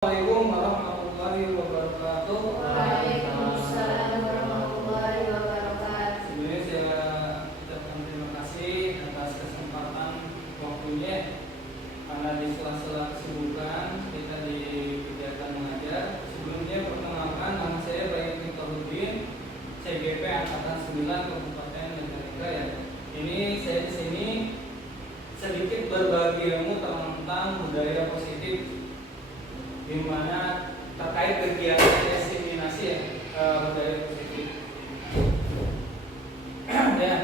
Assalamualaikum warahmatullahi wabarakatuh. Waalaikumsalam warahmatullahi wabarakatuh. Sebelumnya saya ucapkan terima kasih atas kesempatan waktunya, karena di sela-sela kesibukan kita di kegiatan mengajar. Sebelumnya perkenalkan, nama saya Bayu Fikruddin, CGP Angkatan 9 Kabupaten Majalengka ya. Ini saya di sini sedikit berbagi ilmu tentang budaya positif, di mana terkait kegiatan diseminasi budaya positif. Ya,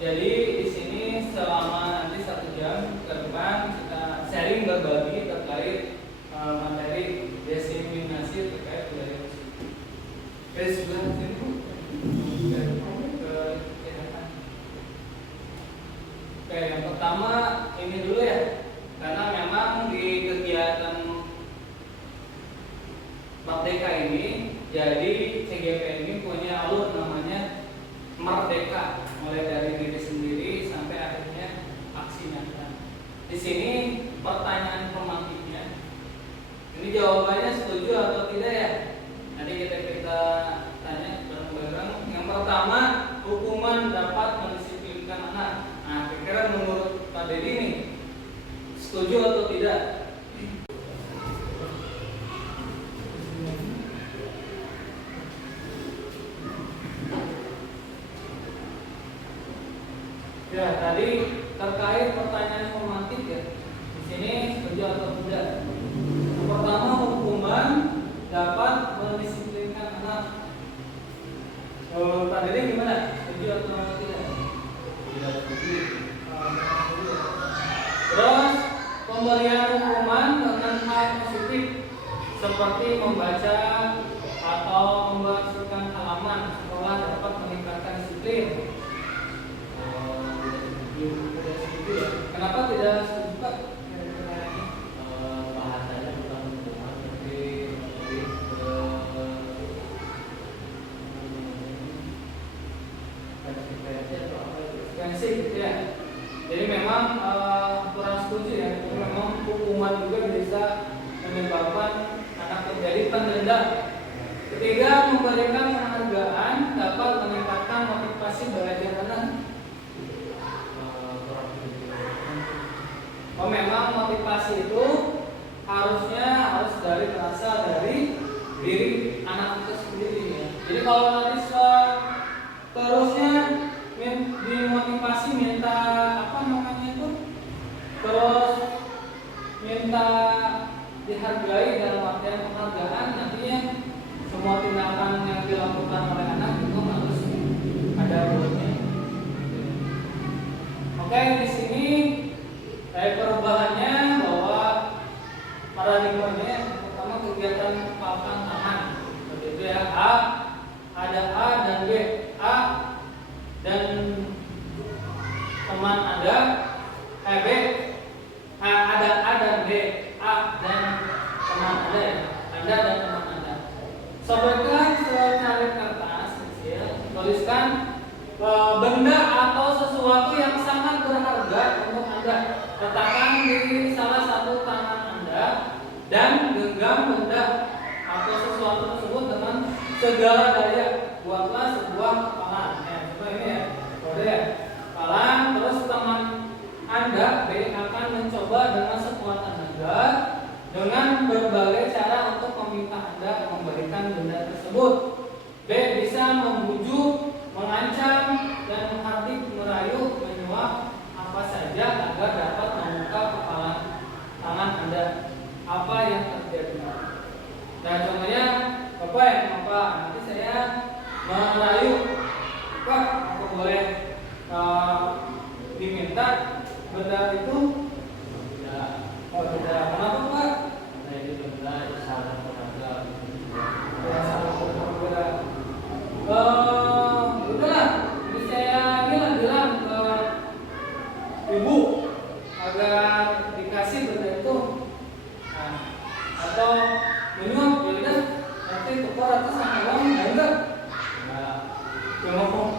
jadi di sini selama nanti 1 jam ke depan kita sharing berbagi terkait materi diseminasi terkait budaya positif. Oke, sebelah sini Bu. Oke, yang pertama ini dulu ya, karena memang di kegiatan Merdeka ini, jadi CGP ini punya alur namanya Merdeka, mulai dari diri sendiri sampai akhirnya aksi nyata. Di sini pertanyaan pemantiknya, ini jawabannya setuju atau tidak ya? Nanti kita tanya bareng-bareng. Yang pertama, hukuman dapat mendisiplinkan anak. Nah, kira-kira menurut Pak Dedi nih, setuju atau tidak? Ya, tadi terkait pertanyaan pemantik ya. Di sini setuju atau tidak? Yang pertama, hukuman dapat mendisiplinkan anak. Pak Dede gimana? Setuju atau tidak? Tidak setuju. Terus pemberian hukuman dengan hal positif seperti membaca atau membersihkan halaman sekolah dapat meningkatkan disiplin. Kenapa tidak setuju Pak? Bahasanya bukan hukuman tapi lebih konsekuensi gitu ya. Jadi memang kurang setuju ya. Jadi memang hukuman juga bisa menyebabkan anak terjadi pendendam. Ketiga, memberikan penghargaan dapat meningkatkan motivasi belajar anak. Oh, memang motivasi itu harus berasal dari diri anak itu sendiri ya. Jadi kalau nanti terusnya dimotivasi minta terus minta dihargai dalam artian penghargaan, nantinya semua tindakan yang dilakukan oleh anak itu harus ada buatnya. Oke, di sini perubahannya bahwa paradigmanya pertama kegiatan papan tangan, begitu ya. Ada A dan B. A dan teman Anda, B. Ada A dan B. A dan teman Anda, Anda dan teman Anda. Sobekkan secari kertas kecil, tuliskan benda atau sesuatu yang sangat berharga untuk Anda. Letakkan di salah satu tangan Anda dan genggam benda atau sesuatu tersebut dengan segala daya. Buatlah sebuah kepalan. Ya, coba ini ya. Kode ya. Kepalan. Terus teman Anda B akan mencoba dengan sekuat tenaga dengan berbagai cara untuk meminta Anda memberikan benda tersebut. B bisa membujuk, mengancam, dan menghardik, merayu, menyuap apa saja agar dapat membuka kepala tangan Anda. Apa yang terjadi? Nah, contohnya Bapak ya, Bapak nanti saya merayu, Pak, aku boleh diminta benda itu? tidak. Oh tidak, kenapa Pak? Karena itu benda sangat berharga. Ya, salah berharga. Udahlah, ini saya bilang ke ibu agar dikasih benda itu. Nah, atau menyuap, ya udah nanti tukar atas sama uang, enggak? Enggak. Dia ngomong.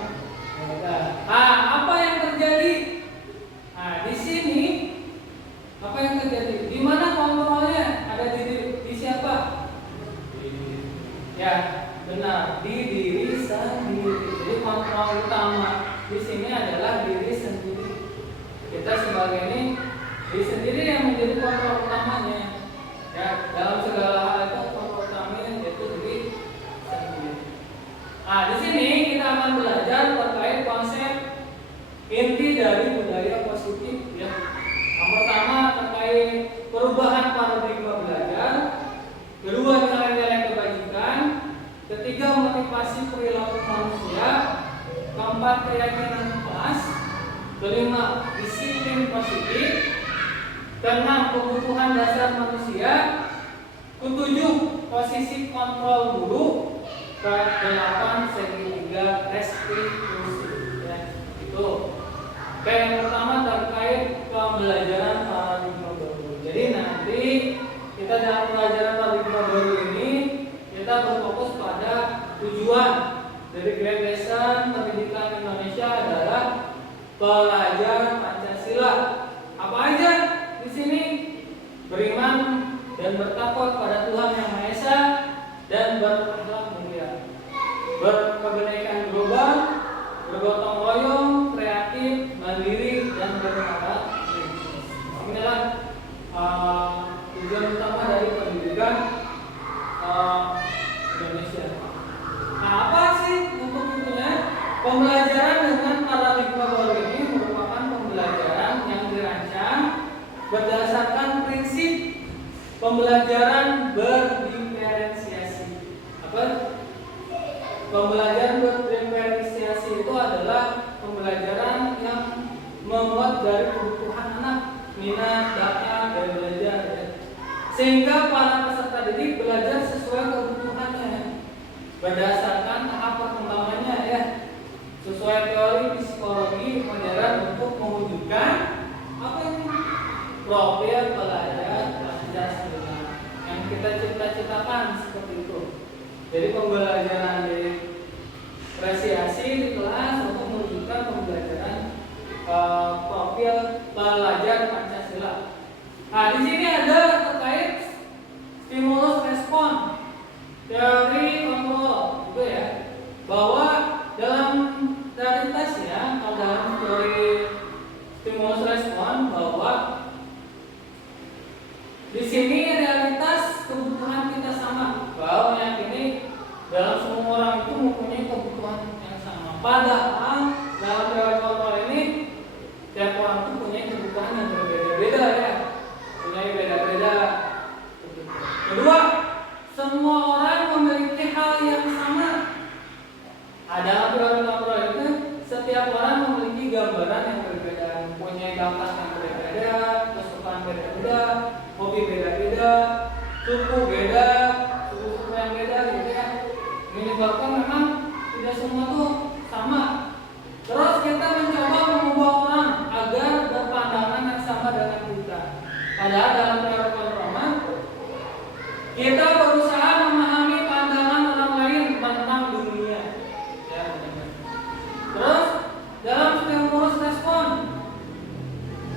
Apa yang terjadi? Nah, di sini apa yang terjadi? Di mana kontrolnya? Ada di siapa? Ya, benar, di diri sendiri. Jadi kontrol utama di sini adalah diri sendiri. Kita sebagai ini diri sendiri yang menjadi kontrol utamanya. Ya, dalam segala hal itu kontrol utamanya yaitu diri sendiri. Nah, di sini kita akan belajar terkait konsep inti dari budaya positif. Ya, yang pertama terkait perubahan paradigma belajar. Kedua, nilai-nilai kebajikan. Ketiga, motivasi perilaku manusia. Keempat, keyakinan kelas. Kelima, disiplin positif. Keenam, kebutuhan dasar manusia. Ketujuh, posisi kontrol guru. Kedelapan, segitiga restitusi. Ya, itu. Oke, yang pertama terkait pembelajaran paradigma baru. Jadi nanti kita dalam pelajaran paradigma baru ini kita berfokus pada tujuan dari Great Lesson Pendidikan Indonesia adalah belajar Pancasila. Apa aja di sini? Beriman dan bertakwa kepada Tuhan Yang Maha Esa dan berakhlak mulia. Berkebinekaan global, bergotong royong, kreatif, mandiri dan berharap. Inilah tujuan utama dari pendidikan Indonesia. Nah, apa sih untuk itunya? Pembelajaran dengan paradigma baru ini merupakan pembelajaran yang dirancang berdasarkan prinsip pembelajaran berdiferensiasi. Apa? Pembelajaran berdiferensiasi itu adalah pembelajaran yang membuat dari kebutuhan anak, minat, bakat, dan belajar, ya. Sehingga para peserta didik belajar sesuai kebutuhannya berdasarkan tahap perkembangannya, ya, sesuai teori psikologi modern untuk mewujudkan apa ini? Profil pelajar Pancasila yang kita cita-citakan seperti itu. Jadi pembelajaran diferensiasi di kelas untuk mewujudkan pembelajaran profil pelajar Pancasila. Nah, di sini ada terkait stimulus respon, teori kontrol, gitu ya. Bahwa dalam realitasnya, kalau dalam teori stimulus respon, bahwa di sini realitas kebutuhan kita sama. Bahwa meyakini dalam semua orang itu mempunyai kebutuhan yang sama. Padahal dalam teori kontrol ini tiap orang itu punya kebutuhan yang berbeda-beda, ya. Punya beda-beda. Kedua, semua orang memiliki hal yang sama. Dalam teori kontrol itu setiap orang memiliki gambaran yang berbeda, mempunyai bakat yang berbeda, kesukaan berbeda, hobi beda-beda, suku beda, suku yang beda, gitu ya. Ini menyebabkan memang tidak semua tuh sama. Terus kita mencoba mengubah orang agar berpandangan yang sama dengan kita. Padahal dalam teori kontrol kita berusaha memahami pandangan orang lain tentang dunia. Ya, benar. Terus dalam stimulus respon,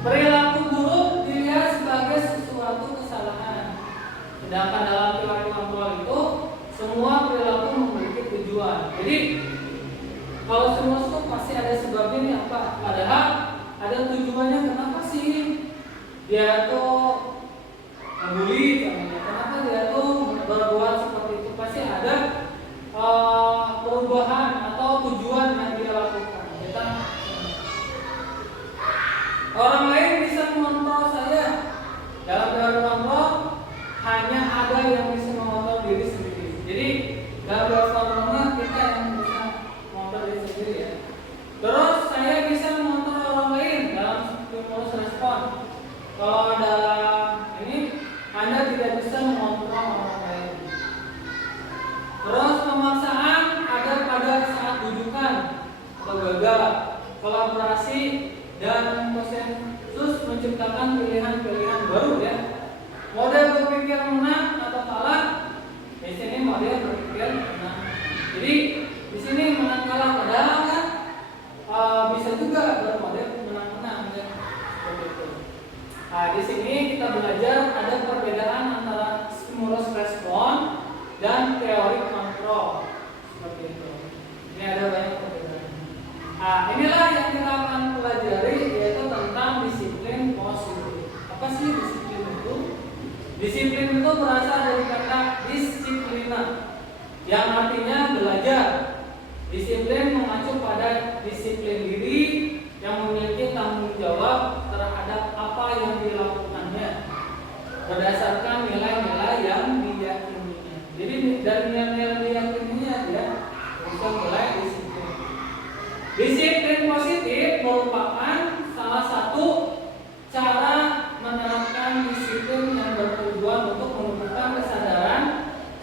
perilaku buruk dilihat sebagai sesuatu kesalahan. Sedangkan dalam teori kontrol itu semua perilaku memiliki tujuan. Jadi kalau semua itu pasti ada sebabnya nih apa? Padahal ada tujuannya. Kenapa sih dia tuh membuli? Kenapa dia tuh berbuat seperti itu? Pasti ada perubahan atau tujuan yang dia lakukan. Orang lain bisa mengontrol saya. Dalam teori kontrol hanya ada yang bisa mengontrol diri sendiri. Jadi dalam teori kontrolnya kita yang bisa mengontrol diri sendiri, ya. Terus saya bisa mengontrol orang lain dalam stimulus respon. Kalau dalam ini Anda tidak bisa mengontrol orang lain. Terus pemaksaan ada pada saat bujukan atau gagal, kolaborasi dan konsensus menciptakan pilihan-pilihan baru, ya. Model berpikir menang atau kalah. Di sini model berpikir menang. Jadi di sini menang kalah, padahal kan bisa juga bermodel menang-menang, ya. Seperti itu. Nah, di sini kita belajar ada perbedaan antara stimulus respon dan teori kontrol. pro seperti itu. Ini ada banyak perbedaan. Nah, inilah yang kita akan pelajari, yaitu tentang disiplin positif. Apa sih disiplin itu? Disiplin itu berasal dari kata disiplina, yang artinya belajar. Disiplin mengacu pada disiplin diri yang memiliki tanggung jawab terhadap apa yang dilakukannya berdasarkan nilai-nilai yang diyakininya. Jadi dari nilai-nilai diyakininya dia bisa mulai disiplin. Disiplin positif merupakan salah satu cara menerapkan disiplin yang bertujuan untuk menumbuhkan kesadaran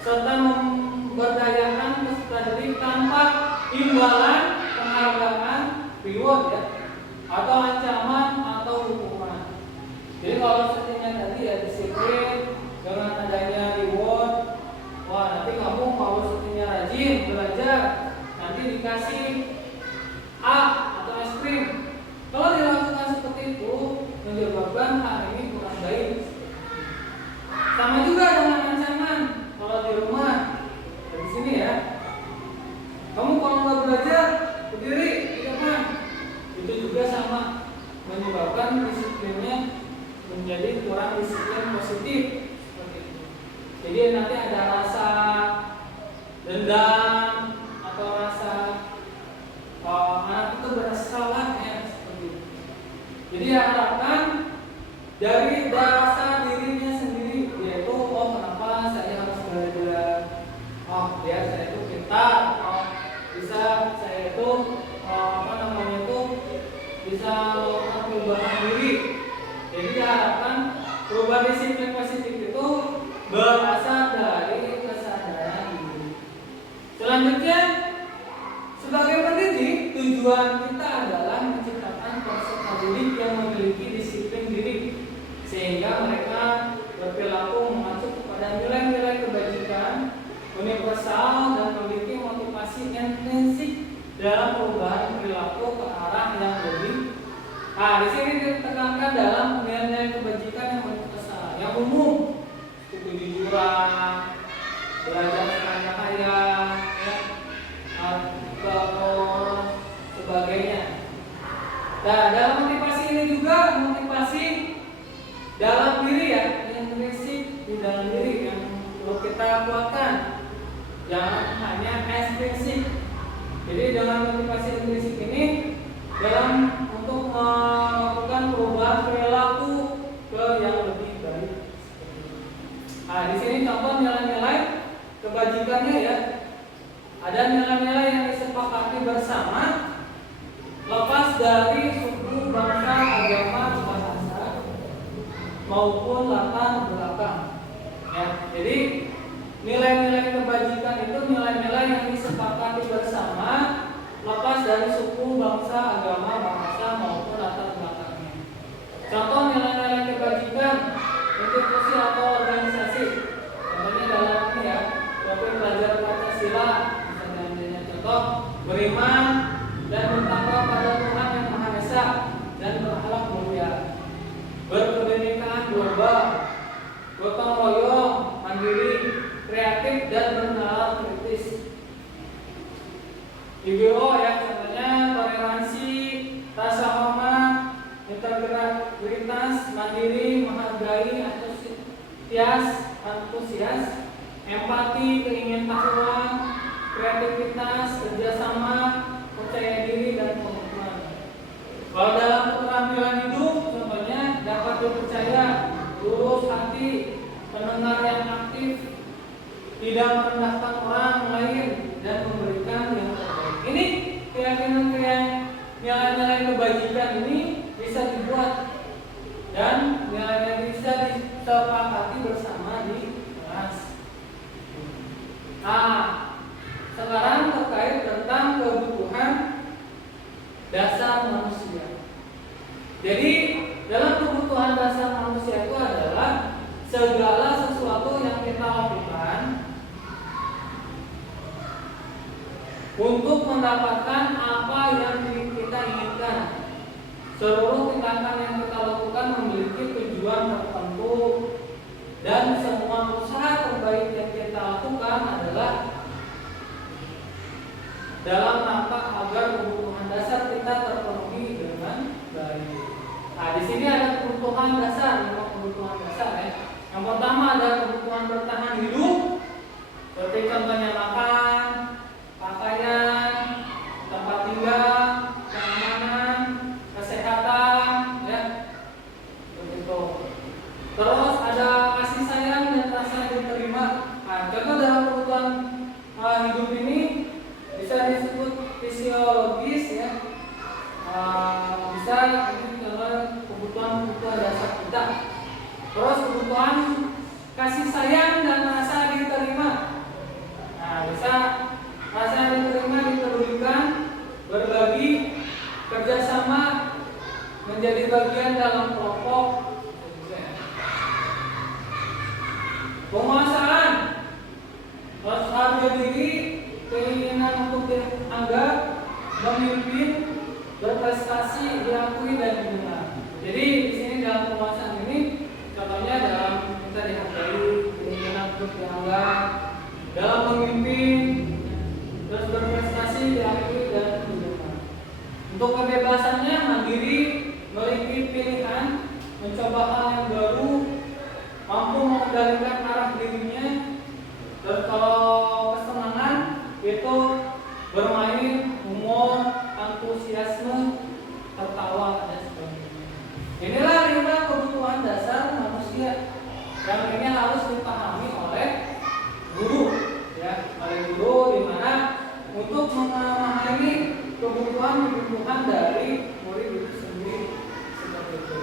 serta memberdayakan peserta didik tanpa imbalan, penghargaan, reward ya, atau ancaman atau hukuman. Jadi kalau sepertinya tadi ya disiplin dengan adanya reward, wah nanti kamu mau sepertinya rajin belajar, nanti dikasih A atau es krim. Kalau dilakukan seperti itu menyebabkan hal ini kurang baik. Sama juga dengan ancaman. Kalau di rumah, di sini ya, kamu kalau nggak belajar berdiri di depan, itu juga sama menyebabkan disiplinnya menjadi kurang disiplin positif seperti itu. Jadi nanti ada rasa dendam atau rasa anak itu bersalah ya seperti itu. Jadi harapkan dari rasa dirinya sendiri, yaitu kenapa saya harus belajar, biar saya itu pintar, bisa saya itu bisa melakukan perubahan diri. Jadi diharapkan perubahan disiplin positif itu berasal dari kesadaran diri. Selanjutnya, sebagai pendidik, tujuan kita adalah menciptakan peserta didik yang memiliki disiplin diri, sehingga mereka berperilaku mengacu kepada nilai-nilai kebajikan universal dan memiliki motivasi intrinsik dalam perubahan perilaku ke arah yang lebih. Nah, di sini ditekankan dalam nilai-nilai kebajikan yang universal, yang umum, kejujuran, belajar sepanjang hayat, ya, atau sebagainya. Nah, dalam motivasi ini juga motivasi dalam diri ya, intrinsik di dalam diri yang perlu kita kuatkan. Jangan hanya ekstrinsik. Jadi dengan motivasi intrinsik ini dalam untuk melakukan perubahan perilaku ke yang lebih baik. Nah, di sini contoh nilai-nilai kebajikannya ya. Ada nilai-nilai yang disepakati bersama, lepas dari suku, bangsa, agama, bahasa maupun latar belakang. Ya, jadi nilai-nilai kebajikan itu nilai-nilai yang disepakati bersama, lepas dari suku, bangsa, agama, bahasa maupun latar belakangnya. Contoh nilai-nilai kebajikan institusi atau organisasi. Contohnya dalam ini ya, seperti pelajaran Pancasila, misalnya contoh beriman dan bertakwa pada Tuhan yang Maha Esa dan berakhlak mulia, berkebinekaan global, gotong royong, mandiri, kreatif dan bernalar kritis. IBO ya, contohnya toleransi, rasa hormat, integritas, mandiri, menghargai, antusias, empati, keingintahuan, kreativitas, kerjasama, percaya diri dan komitmen. Kalau dalam keterampilan hidup, contohnya dapat dipercaya, lurus hati, pendengar yang aktif, tidak merendahkan orang lain dan memberikan yang terbaik. Ini keyakinan nilai-nilai kebajikan ini bisa dibuat dan nilai-nilai bisa disepakati bersama di kelas. Nah, sekarang terkait tentang kebutuhan dasar manusia. Jadi dalam kebutuhan dasar manusia itu adalah segala sesuatu yang kita lakukan untuk mendapatkan apa yang kita inginkan. Seluruh tindakan yang kita lakukan memiliki tujuan tertentu dan semua usaha terbaik yang kita lakukan adalah dalam rangka agar kebutuhan dasar kita terpenuhi dengan baik. Nah, di sini ada kebutuhan dasar, 5 kebutuhan dasar ya. Yang pertama ada kebutuhan bertahan hidup, seperti contohnya makan, pakaian, tempat tinggal, keamanan, kesehatan, ya, begitu. Terus ada kasih sayang dan rasa diterima. Nah, contoh dalam kebutuhan hidup ini bisa disebut fisiologis ya. Bisa ini adalah kebutuhan dasar kita. Terus kebutuhan kasih sayang dan rasa diterima. Nah, bisa rasa diterima, dipedulikan, berbagi, kerjasama, menjadi bagian dalam kelompok. Penguasaan, harga diri, keinginan untuk dianggap, memimpin, berprestasi, diakui dan didengar. Jadi di sini dalam penguasaan ini, contohnya dalam kita dihargai, keinginan untuk dianggap, dalam memimpin, terus berprestasi, diakui dan didengar. Untuk kebebasannya mandiri, memiliki pilihan, mencoba hal yang baru, mampu mengendalikan arah dirinya. Dan kalau kesenangan itu bermain, humor, antusiasme, tertawa dan sebagainya. Inilah 5 kebutuhan dasar manusia yang ini harus dipahami oleh guru, ya, oleh guru, di mana untuk memahami kebutuhan dari murid itu sendiri seperti itu.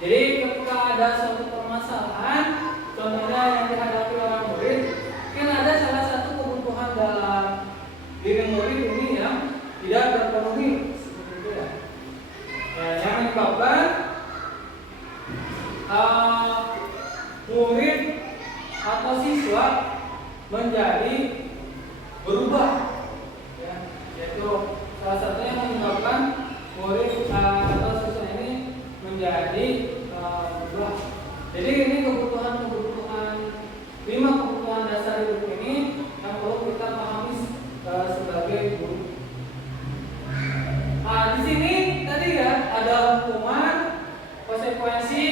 Jadi ketika ada suatu permasalahan, contohnya yang dihadapi oleh murid, mungkin ada salah satu kebutuhan dalam diri murid ini yang tidak terpenuhi, seperti itu ya. Yang menyebabkan murid atau siswa menjadi berubah, ya, yaitu salah satunya menyebabkan murid atau siswa ini menjadi berubah. Jadi ini kebutuhan 5 kebutuhan dasar hidup ini yang perlu kita pahami sebagai guru. Nah, di sini tadi ya ada hukuman, konsekuensi,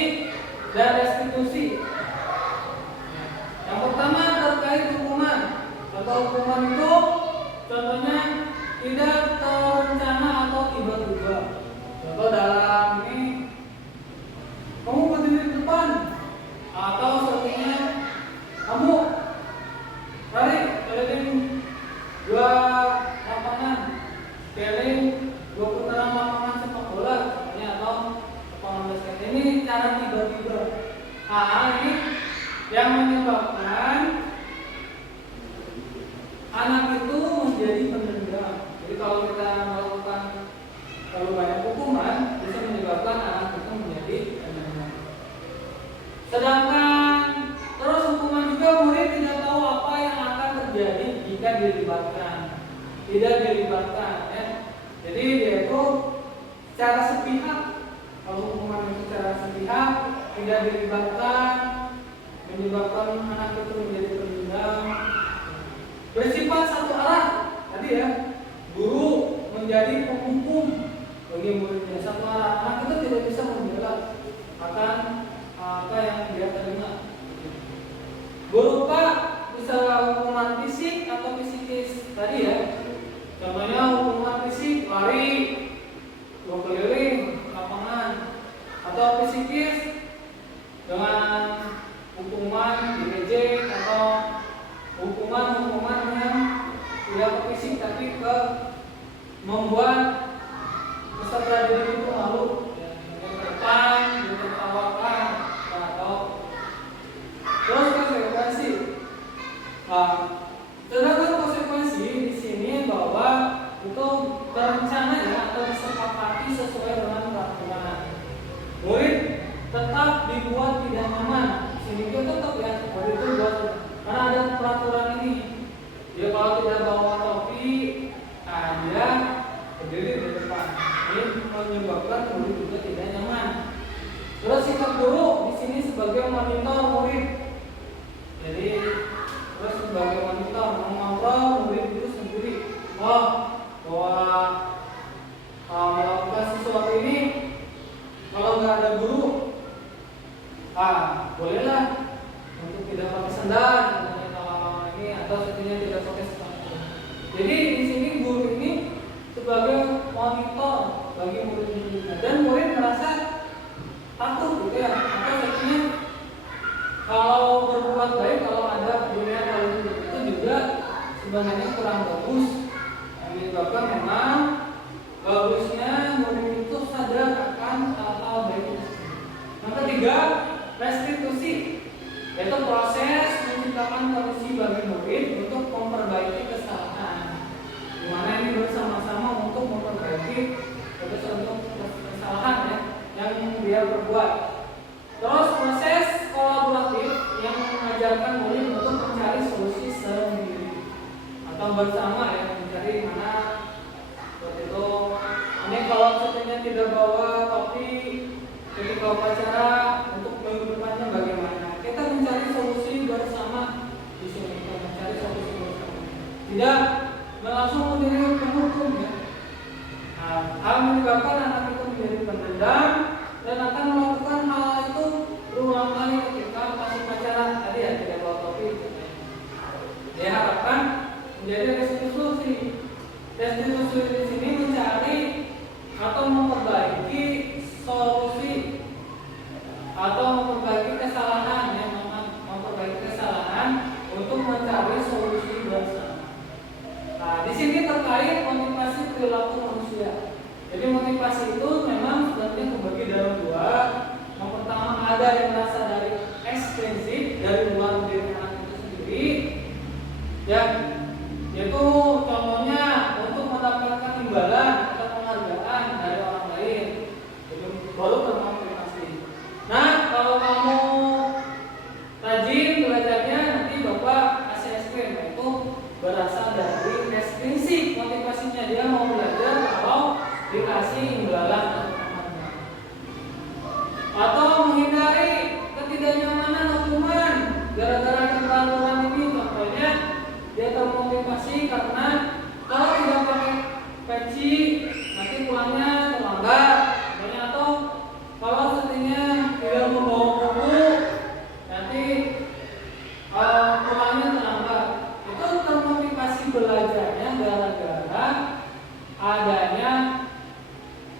dan restitusi. Yang pertama terkait hukuman. Contoh hukuman itu contohnya tidak terencana atau tiba-tiba. Contoh dalam ini, kamu berdiri di depan, atau sepertinya kamu lari keliling 2 lapangan, keliling 2 putaran lapangan sepak bola, atau lapangan basket. Ini cara tiba-tiba. Nah, ini yang menyebabkan anak itu menjadi pendendam. Jadi kalau kita melakukan terlalu banyak hukuman, bisa menyebabkan anak itu menjadi pendendam. Sedangkan terus hukuman juga murid tidak tahu apa yang akan terjadi jika dilibatkan, tidak dilibatkan, ya. Jadi dia itu secara sepihak, kalau hukuman itu secara sepihak tidak dilibatkan, menyebabkan anak itu menjadi pendendam. Bersifat satu arah, tadi ya, guru menjadi penghukum bagi muridnya, satu arah. Anak itu tidak bisa membela akan apa yang dia terima. Berupa bisa hukuman fisik atau psikis tadi ya. Contohnya hukuman fisik lari 2 keliling lapangan, atau psikis dengan hukuman direjek atau hukuman yang tidak ke fisik tapi ke membuat peserta didik itu malu, ditertawakan, ditertawakan, atau terus konsekuensi. Sedangkan konsekuensi di sini bahwa itu berencana ya atau disepakati sesuai dengan peraturan. Murid tetap dibuat tidak nyaman. Sini itu tetap ya, murid itu buat karena ada peraturan ini. Dia kalau tidak bawa topi, dia berdiri di depan. Ini menyebabkan murid juga tidak nyaman. Terus sikap guru di sini sebagai monitor murid. Jadi terus sebagai monitor mengontrol murid itu sendiri. Oh, atau setidaknya tidak pakai sepatu. Jadi di sini guru ini sebagai monitor bagi murid-muridnya, dan murid merasa takut gitu ya, atau setidaknya kalau berbuat baik, kalau ada dunia kalau itu juga sebenarnya kurang bagus. Yang menyebabkan memang bagusnya murid itu sadar akan hal-hal baik itu. Yang ketiga, restitusi, yaitu proses menciptakan kondisi bagi murid untuk memperbaiki kesalahan, di mana ini bersama-sama untuk memperbaiki kesalahan ya yang dia perbuat. Terus proses kolaboratif yang mengajarkan murid untuk mencari solusi sendiri atau bersama ya, mencari mana seperti itu. Ini kalau sebenarnya tidak bawa topi ketika upacara, untuk minggu depannya bagaimana? Kita mencari solusi bersama di sini, kita mencari solusi bersama. Tidak langsung menjadi penghukum ya. Nah, hal menyebabkan anak itu menjadi pendendam dan akan melakukan hal itu berulang kali ketika pas upacara tadi ya, tidak bawa topi. Diharapkan menjadi restitusi. Restitusi di sini mencari atau memperbaiki solusi atau memperbaiki kesalahan ya, memperbaiki kesalahan untuk mencari solusi bersama. Nah, di sini terkait motivasi perilaku manusia. Jadi motivasi itu memang sebenarnya terbagi dalam dua. Yang pertama ada yang berasal dari ekstrinsik, dari luar diri anak itu sendiri, ya, yaitu contohnya untuk mendapatkan imbalan atau penghargaan dari orang lain. Itu baru termotivasi. Nah, kalau kamu rajin belajarnya nanti bapak kasih es krim, itu berasal dari ekstrinsik. Motivasinya dia mau belajar kalau dikasih imbalan atau menghindari ketidaknyamanan hukuman gara-gara keterlaluan ini. Contohnya dia termotivasi karena kalau tidak pakai peci nanti pulangnya terlambat, atau kalau setidaknya tidak membawa buku nanti pulangnya terlambat. Itu termotivasi belajarnya gara-gara adanya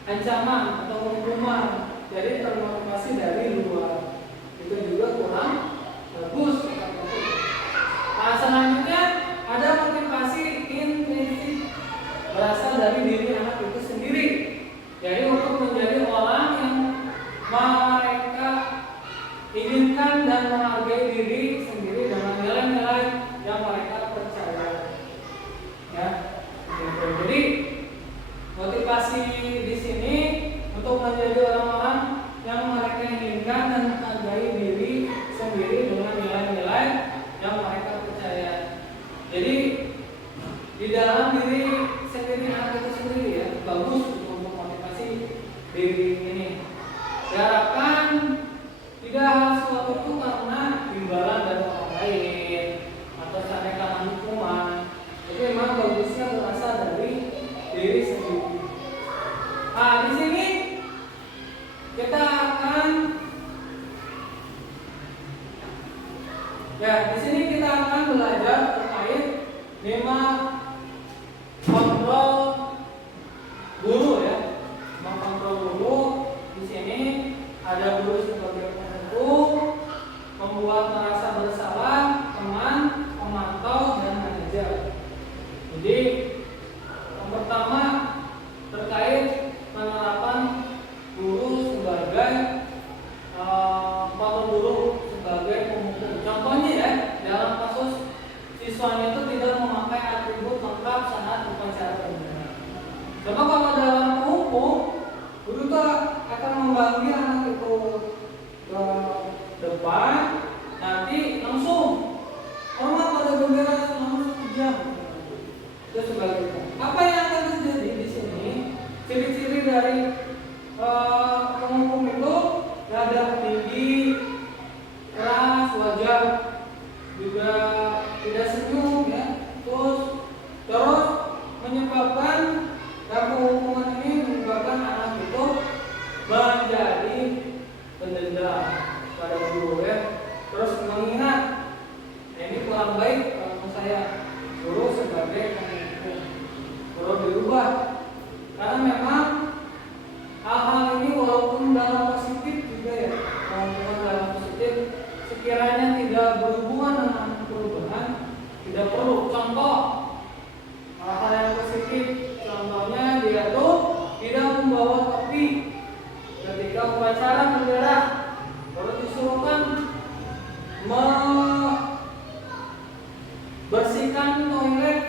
ancaman atau hukuman, jadi termotivasi dari luar. Itu juga kurang bagus. Nah, selanjutnya ada motivasi intrinsik, berasal dari diri anak itu sendiri. Jadi untuk menjadi orang yang mereka inginkan dan menghargai diri sendiri dengan nilai-nilai yang mereka percaya. Ya, gitu. Jadi motivasi di sini untuk menjadi orang-orang yang mereka inginkan dan menghargai diri sendiri dengan nilai-nilai yang mereka percaya. Jadi di dalam diri sendiri anak itu sendiri ya, bagus untuk motivasi diri ini. Diharapkan tidak hal sesuatu itu karena imbalan dari orang lain atau karena hukuman. Jadi memang bagusnya berasal dari diri sendiri. Nah, di sini kita akan belajar terkait 5 kontrol guru ya. 5 kontrol guru. Di sini ada guru sebagai penentu, membuat merasa bersalah, teman, pemantau, dan manajer. Jadi yang pertama terkait penerapan guru sebagai kontrol guru sebagai pemukul. Contohnya ya, dalam kasus siswanya itu tidak memakai atribut lengkap saat upacara pembinaan. Coba kalau dalam hukum, guru itu akan membagi anak itu ke depan, nanti langsung hormat pada bendera selama 1 jam. Itu sebagainya. Apa yang akan terjadi di sini? Ciri-ciri dari penghukum itu dada tinggi, keras wajah, juga tidak senyum ya, terus menyebabkan penghukuman ini menyebabkan anak itu menjadi pendendam pada guru ya, terus mengingat ini kurang baik kalau saya saya, guru sebagai pemimpin. Guru dirubah karena memang hal-hal ini walaupun dalam positif juga ya, walaupun dalam positif sekiranya tidak berhubungan dengan perubahan tidak perlu. Contoh hal-hal yang positif, contohnya dia tuh tidak membawa topi ketika upacara bendera, baru disuruhkan membersihkan toilet.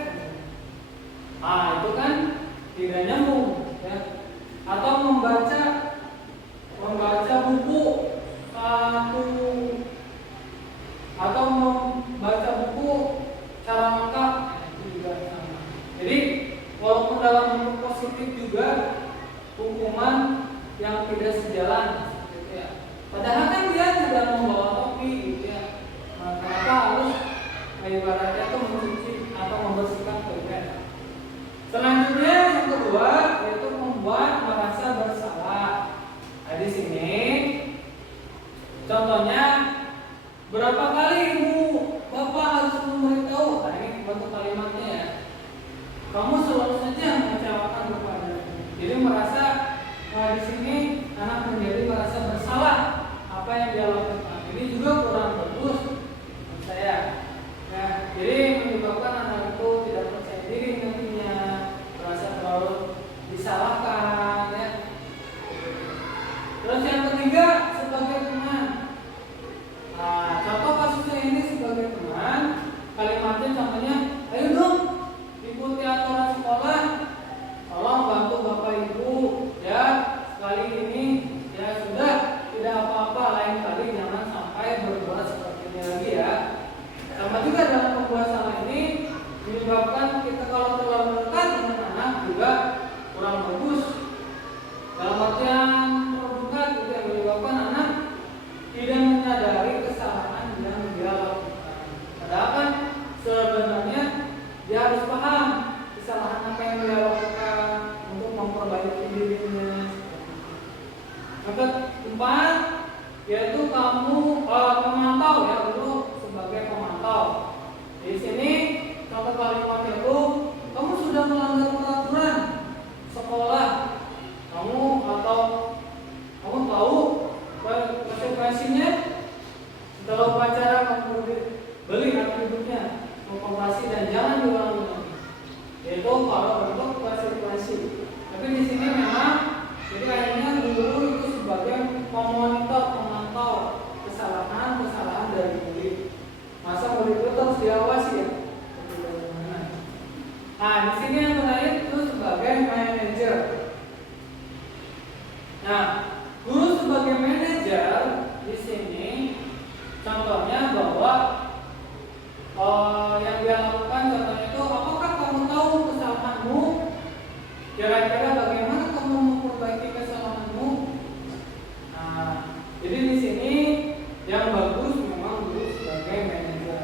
Ah itu kan tidak nyambung ya. Atau membaca buku satu, atau membaca buku cara lengkap, itu juga sama. Jadi walaupun dalam bentuk positif juga hukuman yang tidak sejalan gitu ya. Padahal kan dia tidak membawa topi gitu ya. Nah, kenapa harus ibaratnya itu mencuci atau membersihkan toilet? Selanjutnya yang kedua yaitu membuat merasa bersalah. Nah, di sini contohnya berapa kali ibu bapak harus memberitahu. Nah, ini bentuk kalimatnya ya. Kamu selalu saja mengecewakan kepada. Jadi merasa di sini anak menjadi merasa bersalah apa yang dia lakukan. Ini juga kurang bagus menurut saya. Nah, jadi menyebabkan anak itu tidak percaya diri nantinya, merasa terlalu disalahkan ya. Terus yang ketiga sebagai teman. Nah, contoh kasusnya ini sebagai teman, kalimatnya contohnya, ayo dong ikuti aturan sekolah, tolong bantu bapak ibu ya, sekali ini ya sudah, tidak apa-apa, lain kali jangan sampai berbuat seperti ini lagi ya. Sama juga dalam membuat salah ini menyebabkan kita kalau terlalu dekat dengan anak juga kurang bagus. Dalam artian terlalu dekat juga menyebabkan anak tidak menyadari kesalahan yang dia lakukan. Padahal kan sebenarnya dia harus paham kesalahan apa yang dia lakukan untuk memperbaiki dirinya. Yang keempat yaitu kamu pemantau ya, dulu sebagai pemantau. Di sini contoh kalimat itu kamu sudah melanggar peraturan sekolah, kamu tahu konsekuensinya. Setelah upacara kamu beli atributnya, mengoperasi dan jangan diulangi lagi. Yaitu kalau bentuk konsekuensi. Tapi di sini memang jadi akhirnya guru itu sebagai memonitor, memantau kesalahan dari murid. Masa murid itu harus diawasi ya. Nah, di sini yang terakhir itu sebagai manajer. Nah, guru sebagai manajer di sini contohnya bahwa yang dia lakukan contohnya itu, apakah kamu tahu kesalahanmu? Kira-kira bagaimana kamu memperbaiki kesalahanmu? Nah, jadi di sini yang bagus memang guru sebagai manajer,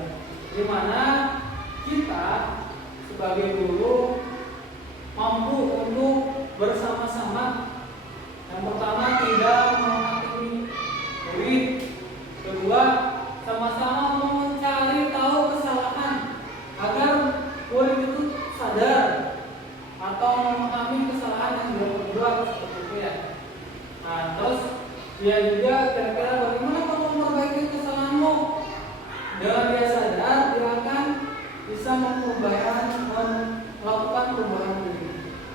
di mana kita sebagai guru mampu untuk bersama-sama. Yang pertama tidak menghakimi murid, kedua sama-sama mencari tahu kesalahan agar murid itu sadar atau memahami kesalahan yang dia perbuat seperti itu ya. Nah, terus dia juga kira-kira bagaimana kamu memperbaiki kesalahanmu. Dengan dia sadar, dia akan bisa melakukan perubahan diri.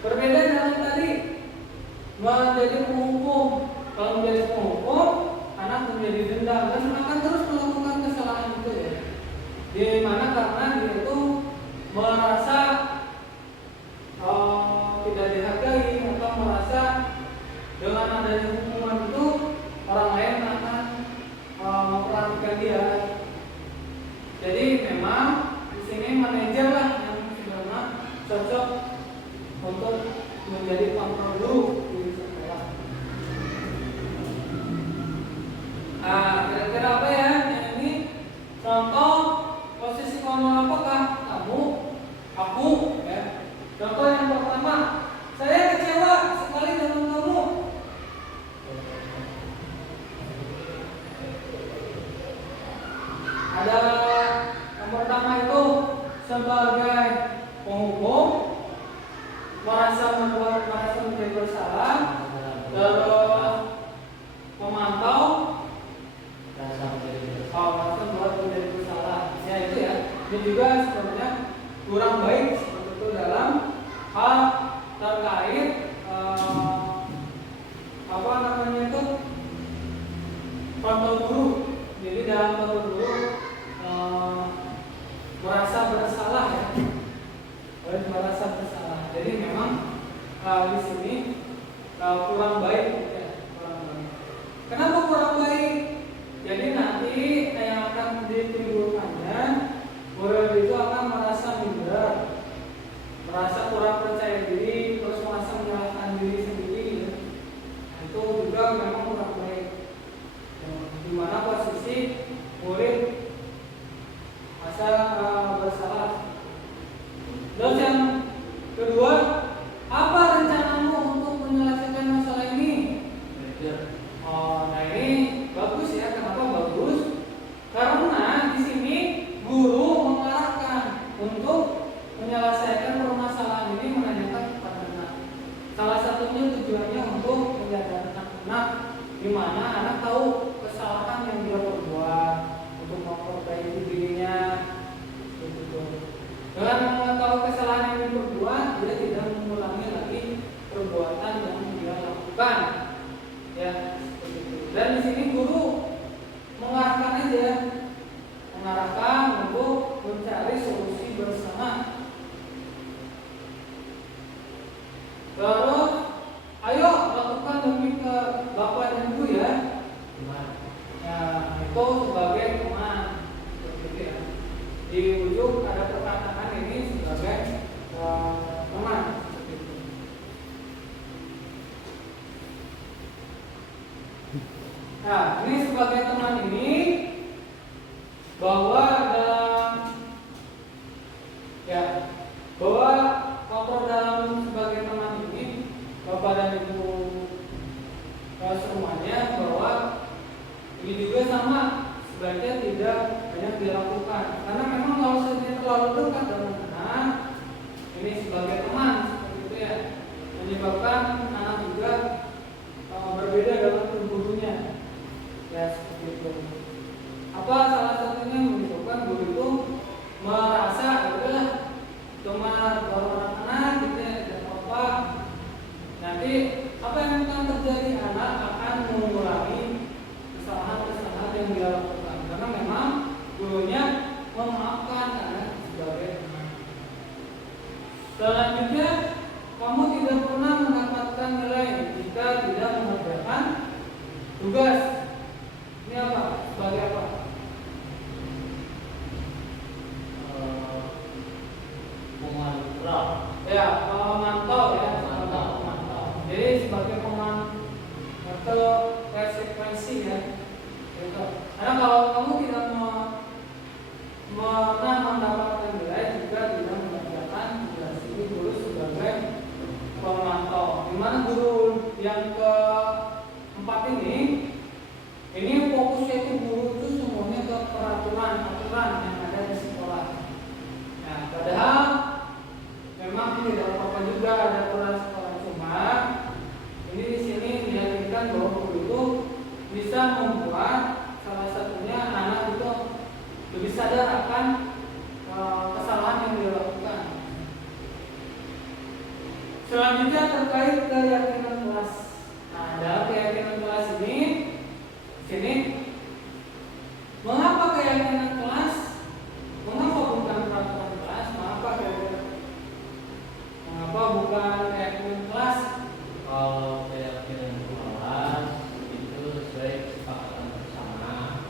Berbeda dengan tadi menjadi penghukum. Kalau menjadi penghukum, anak menjadi dendam dan akan terus melakukan kesalahan itu ya. Di mana karena dia itu merasa tidak dihargai atau merasa dengan adanya hukuman itu orang lain akan memperhatikan dia. Jadi memang di sini manajer lah yang sebenarnya cocok untuk menjadi kontrol guru di sekolah. Kira-kira apa ya yang ini? Contoh posisi kontrol apakah? Kamu, aku, ya. Contoh yang pertama, saya kecewa sekali dengan kamu. Ada yang pertama itu ini juga sebenarnya kurang baik seperti itu dalam hal terkait apa namanya itu kontrol guru. Jadi dalam kontrol guru merasa bersalah ya, merasa bersalah. Jadi memang di sini kurang baik ya, kurang baik. Kenapa kurang baik? Jadi nanti yang akan ditimbulkannya murid itu akan merasa minder, merasa kurang percaya diri, terus merasa menyalahkan diri sendiri ya. Itu juga memang kurang baik. Di mana posisi murid merasa bersalah. Terus yang kedua, apa rencanamu untuk menyelesaikan masalah ini? Oh, nah ini bagus ya. Kenapa bagus? Karena di sini guru mengarahkan untuk menyelesaikan permasalahan ini, menanyakan kepada anak. Salah satunya tujuannya untuk menyadarkan anak, di mana anak tahu kesalahan yang dia perbuat untuk memperbaiki dirinya. Dengan mengetahui kesalahan yang dia perbuat, dia tidak mengulangi lagi perbuatan yang dia lakukan. Ya, seperti itu. Dan di sini guru mengarahkan aja, mengarahkan untuk mencari solusi bersama. Terus, ayo lakukan demi ke Bapak dan Ibu ya. Ya, itu sebagai teman. Seperti itu ya. Di ujung ada perkataan ini sebagai teman. Seperti itu. Nah, ini sebagai teman ini bahwa dalam ya bahwa kontrol dalam sebagai teman ini Bapak dan Ibu semuanya, bahwa ini juga sama sebaiknya tidak banyak dilakukan, karena memang kalau sudah terlalu dekat dengan anak ini sebagai teman seperti itu ya, menyebabkan anak juga berbeda dengan gurunya ya, seperti itu. Apa salah satunya menyebabkan guru itu merasa udahlah cuma baru anak-anak gitu ya, tidak apa-apa. Nanti apa yang akan terjadi, anak akan mengulangi kesalahan-kesalahan yang dia lakukan, karena memang gurunya memaafkan anak sebagai anak. Selanjutnya, kamu tidak pernah mendapatkan nilai jika tidak mengerjakan tugas. Ini apa? Sebagai apa? Mengontrol. Ya, memantau ya. Memantau. Jadi sebagai pemantau konsekuensi ya. Gitu. Karena kalau kamu tidak pernah mendapatkan nilai juga tidak mengerjakan tugas, ini guru sebagai pemantau. Dimana guru yang keempat ini fokusnya itu guru itu semuanya ke peraturan yang ada di sekolah. Nah, padahal memang tidak apa-apa juga ada aturan sekolah, cuma ini di sini diyakinkan bahwa guru itu bisa membuat salah satunya anak itu lebih sadar akan kesalahan yang dilakukan. Selanjutnya terkait keyakinan kelas. Nah, dalam keyakinan kelas ini, sini mengapa keyakinan kelas? Mengapa bukan peraturan kelas? Mengapa bukan keyakinan kelas? Kalau keyakinan kelas itu sesuai kesepakatan bersama.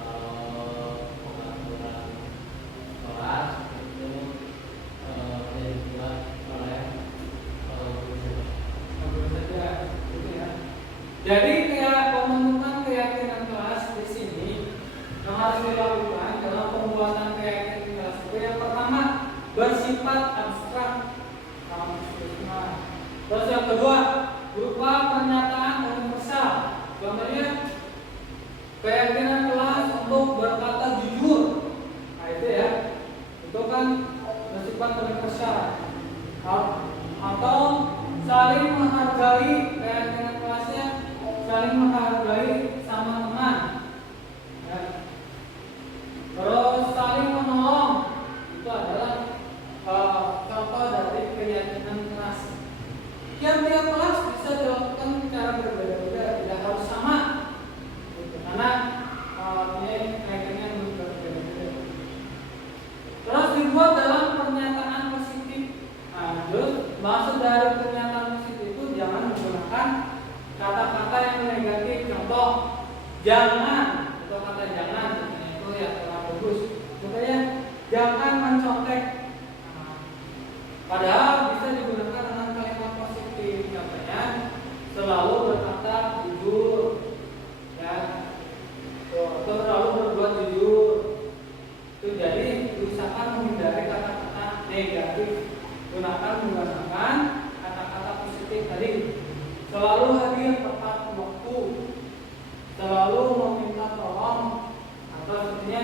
Kalau pengaturan kelas itu dibuat oleh Guru saja, gitu ya. Jadi kayak pembentukan keyakinan kelas di sini yang harus dilakukan dalam pembuatan keyakinan kelas itu yang pertama bersifat abstrak. Terus yang kedua berupa pernyataan universal. Contohnya keyakinan kelas untuk berkata jujur. Nah itu ya, itu kan bersifat universal. Atau saling menghargai, keyakinan kelasnya saling menghargai sama teman ya. Terus saling menolong, jangan atau kata jangan itu ya kurang bagus. Makanya jangan mencontek. Nah, padahal bisa digunakan dengan kalimat positif. Contohnya selalu berkata jujur, ya, atau selalu berbuat jujur. Itu jadi usahakan menghindari kata-kata negatif. Menggunakan kata-kata positif tadi. Selalu hadir tepat waktu, selalu meminta tolong, atau sepertinya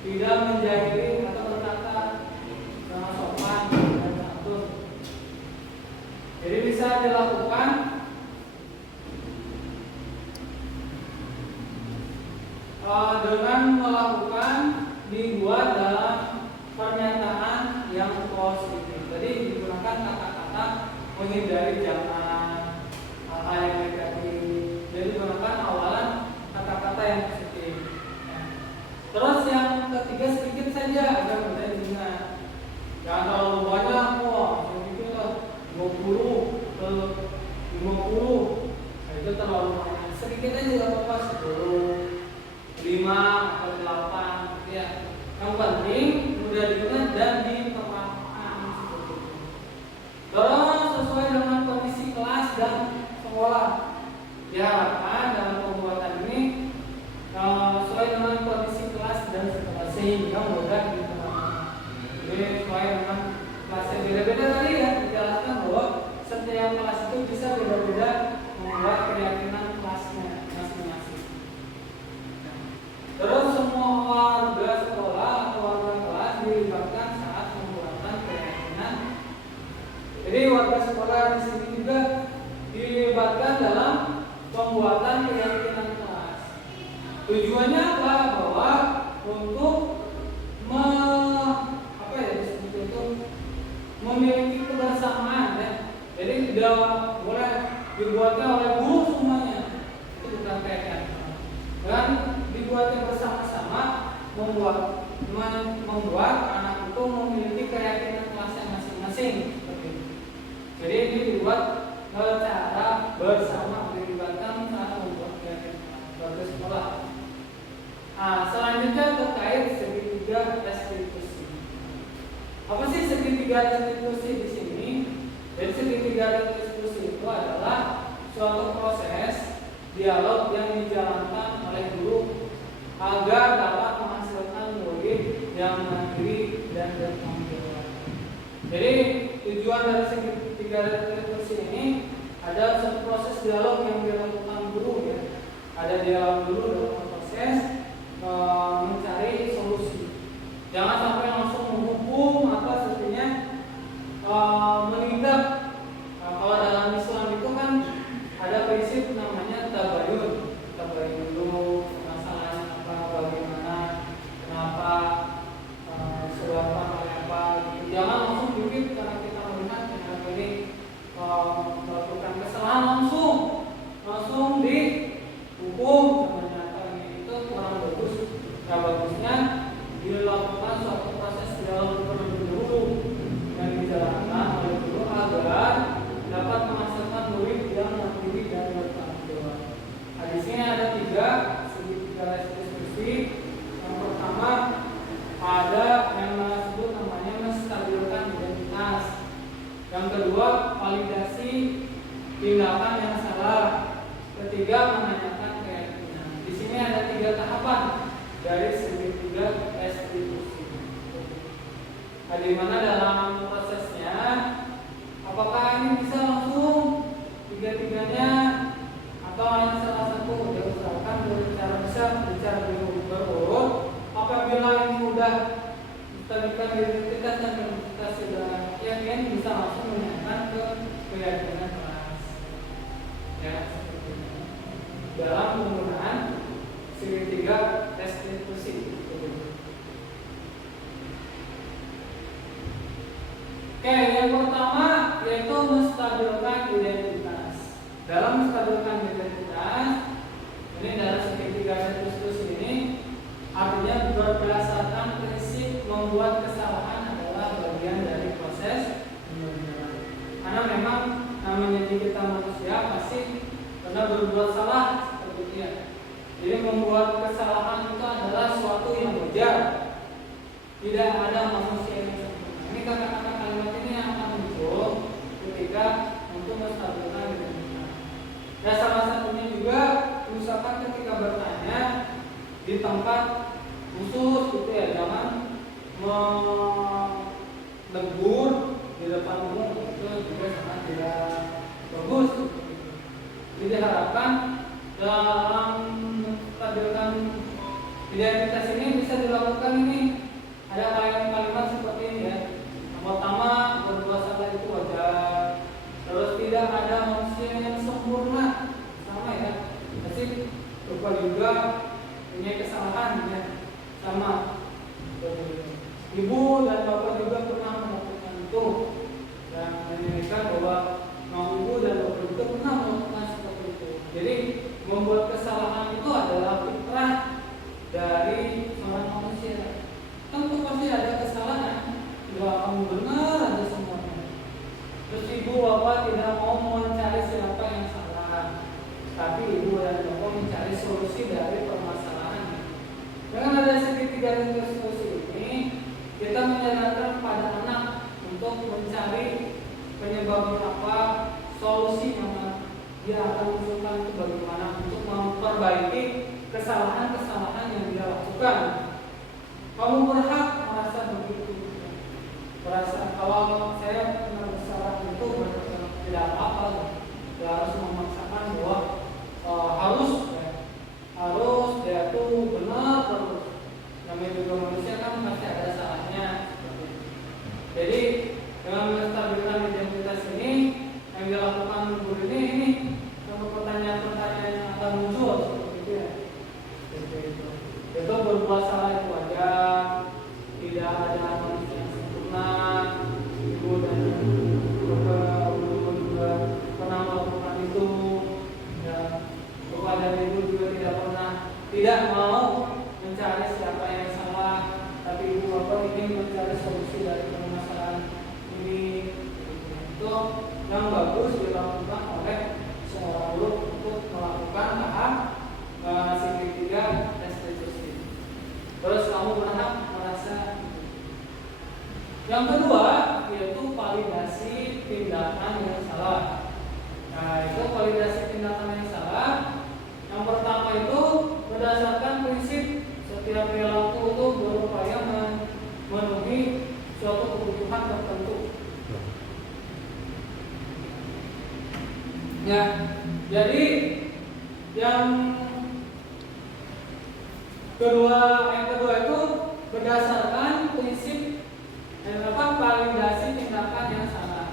tidak menjahili atau berkata dengan sopan dan santun. Jadi bisa dilakukan dengan melakukan dibuat dalam pernyataan yang positif. Jadi digunakan kata-kata menghindari jangan, hal yang negatif. Jadi gunakan awalan kata-kata yang positif. Terus yang ketiga sedikit saja agar mudah diingat. Jangan terlalu banyak, yang itu lah 20 ke 50. Nah, itu terlalu banyak. Sedikit aja tidak apa-apa, 10, 5 atau 8 gitu ya. Yang penting mudah diingat dan diterapkan seperti itu. Terus sesuai dengan kondisi kelas dan sekolah. Diharapkan dalam pembuatan ini sesuai dengan kondisi kelas dan sekolah sehingga mudah diterapkan. Jadi sesuai dengan kelasnya beda-beda tadi ya, dijelaskan bahwa setiap kelas itu bisa beda-beda membuat keyakinan kelasnya masing-masing. Terus semua warga sekolah atau warga kelas dilibatkan saat pembuatan keyakinan. Jadi warga sekolah di sini juga dilibatkan dalam pembuatan keyakinan kelas. Tujuannya apa? Bahwa untuk memiliki kebersamaan ya. Jadi tidak boleh dibuatnya oleh guru semuanya. Itu bukan keyakinan. Dan dibuatnya bersama-sama membuat anak itu memiliki keyakinan kelasnya masing-masing. Jadi ini dibuat secara bersama, dilibatkan saat membuat keyakinan warga sekolah. Nah, selanjutnya terkait segitiga restitusi. Apa sih segitiga restitusi di sini? Jadi segitiga restitusi itu adalah suatu proses dialog yang dijalankan oleh guru agar dapat menghasilkan murid yang mandiri dan bertanggung jawab. Jadi tujuan dari segitiga restitusi ini ada satu proses dialog yang dilakukan guru ya. Ada dialog dulu dalam proses mencari solusi. Jangan sampai langsung menghukum atau sepertinya menindak. Kalau dalam Islam itu kan ada prinsip namanya tabayun. Tabayun dulu masalahnya apa, bagaimana, kenapa, sebabnya apa. Jangan langsung dikit karena kita melihat yang ini melakukan kesalahan langsung dihukum. Itu kurang bagus. Nah, bagusnya dilakukan suatu proses dialog terlebih dahulu yang dijalankan oleh guru agar dapat menghasilkan murid yang mandiri dan bertanggung jawab. Nah, di sini ada segitiga restitusi. Yang pertama ada yang disebut namanya menstabilkan identitas. Yang kedua validasi tindakan yang salah. Ketiga menanyakan keyakinan. Di sini ada 3 tahapan dari segitiga restitusi. Nah, di mana dalam prosesnya, apakah ini bisa langsung 3-tiganya atau hanya salah satu? Diusahakan berbicara besar, bicara berurut. Apabila ini sudah menstabilkan identitas dan kita sudah yakin, bisa langsung menanyakan ke keyakinan kelas. Ya, seperti ini. Dalam penggunaan segitiga restitusi. Oke, yang pertama yaitu menstabilkan identitas. Dalam menstabilkan identitas, ini dalam segitiga restitusi ini artinya berdasarkan prinsip membuat kesalahan adalah bagian dari proses pembelajaran. Karena memang namanya kita manusia pasti Anda berbuat salah seperti itu ya. Jadi membuat kesalahan itu adalah suatu yang wajar. Tidak ada manusia yang sempurna. Ini kata-kata kalimat ini yang akan muncul ketika untuk menstabilkan identitas. Dan salah satunya juga misalkan ketika bertanya di tempat khusus gitu ya, jangan menegur di depan umum, itu juga sangat tidak bagus. Jadi diharapkan dalam menstabilkan identitas ini bisa dilakukan ini ada kalimat-kalimat seperti ini ya. Yang pertama, berbuat salah itu wajar. Terus tidak ada manusia yang sempurna, sama ya. Pasti lupa juga punya kesalahan ya, sama. Ibu dan bapak juga pernah melakukan itu dan menunjukkan bahwa ibu dan bapak juga pernah melakukan seperti itu. Jadi membuat kesalahan itu adalah fitrah dari seorang manusia. Tentu pasti ada kesalahan, tidak akan benar ada semuanya. Terus ibu bapak tidak mau mencari siapa yang salah, tapi ibu dan bapak mencari solusi dari permasalahan. Dengan ada segitiga solusi ini, kita menyarankan pada anak untuk mencari penyebabnya apa, solusi yang dia akan usulkan itu bagaimana untuk memperbaiki kesalahan-kesalahan yang dia lakukan. Kamu berhak merasa begitu. Merasa kalau saya pernah bersalah itu tidak apa-apa. Dia harus memaksakan bahwa harus dia tuh benar terus. Namanya juga manusia kan pasti ada salahnya. Jadi dengan menstabilkan identitas ini yang dilakukan guru ini sama pertanyaan-pertanyaan yang akan muncul seperti itu ya. Itu berbuat salah itu wajar, tidak ada manusia yang sempurna. Ibu dan bapak juga pernah melakukan itu ya. Bapak dan ibu juga tidak mau mencari siapa yang salah, tapi ibu bapak ingin mencari solusi dari permasalahan ini. Itu yang bagus dilakukan oleh seorang guru untuk melakukan tahap segitiga restitusi. Terus kamu berhak merasa. Yang kedua yaitu validasi tindakan yang salah. Nah, itu validasi tindakan yang salah. Yang pertama itu berdasarkan prinsip setiap perilaku itu berupaya memenuhi suatu kebutuhan tertentu. Ya, jadi yang kedua itu berdasarkan prinsip validasi tindakan yang salah.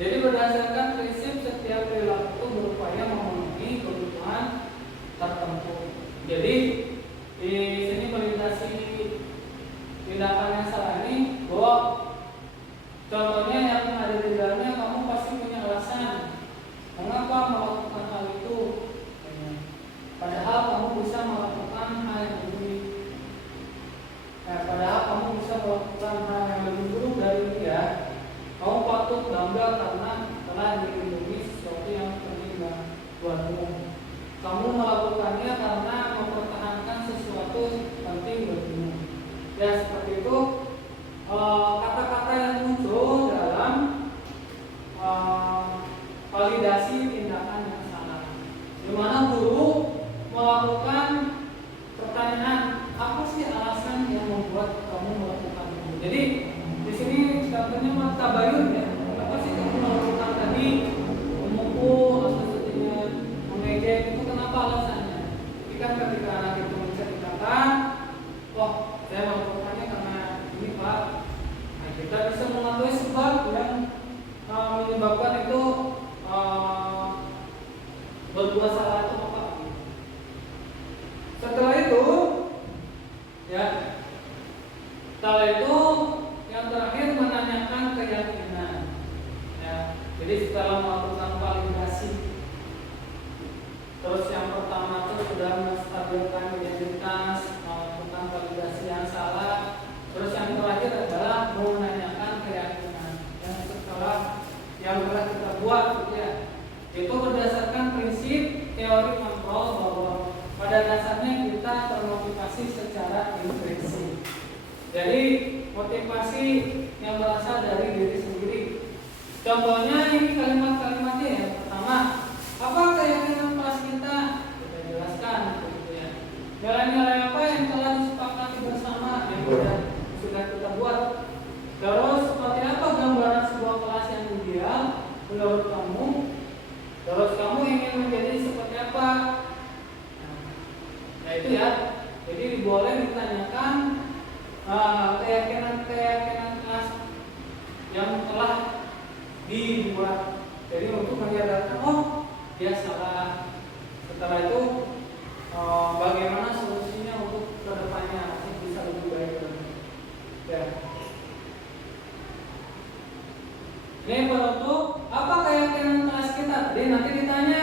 Jadi berdasarkan prinsip setiap perilaku itu berupaya memenuhi kebutuhan tertentu. Jadi di sini validasi tindakan yang salah ini bahwa contohnya yang ada di dalamnya kamu pasti punya alasan mengapa melakukan hal itu. Padahal kamu bisa melakukan hal yang lebih buruk dari dia. Kamu patut bangga karena telah dilindungi sesuatu yang penting buatmu. Kamu melakukannya karena mempertahankan sesuatu penting bagimu. Ya seperti itu kata-kata yang muncul dalam validasi tindakan yang salah. Di mana guru melakukan pertanyaan, apa sih alasan yang membuat kamu melakukan itu? Jadi di sini contohnya tabayun ya. Apa sih kamu melakukan tadi memukul atau sepertinya mengejek itu kenapa alasannya? Jadi kan ketika anak itu menceritakan, oh saya melakukannya karena ini Pak. Nah kita bisa mengetahui sebab yang menyebabkan itu berbuat salah itu apa. Setelah itu yang terakhir menanyakan keyakinan. Ya, jadi setelah melakukan validasi, terus yang pertama itu sudah menstabilkan identitas, melakukan validasi yang salah. Terus yang terakhir adalah menanyakan keyakinan. Dan setelah yang telah kita buat, gitu ya, itu berdasarkan prinsip Jadi motivasi yang berasal dari diri sendiri. Contohnya ini kalimat-kalimatnya ya. Pertama, apa keyakinan kelas kita? Kita jelaskan gitu ya. Nilai-nilai apa yang telah disepakati bersama yang sudah kita buat. Terus seperti apa gambaran sebuah kelas yang ideal menurut kamu? Terus kamu ingin menjadi seperti apa? Nah itu ya. Jadi boleh ditanyakan keyakinan kelas yang telah dibuat. Jadi untuk menyadarkan, oh dia salah. Setelah itu bagaimana solusinya untuk kedepannya bisa lebih baik lagi. Ya. Ini penutup apa keyakinan kelas kita? Jadi nanti ditanya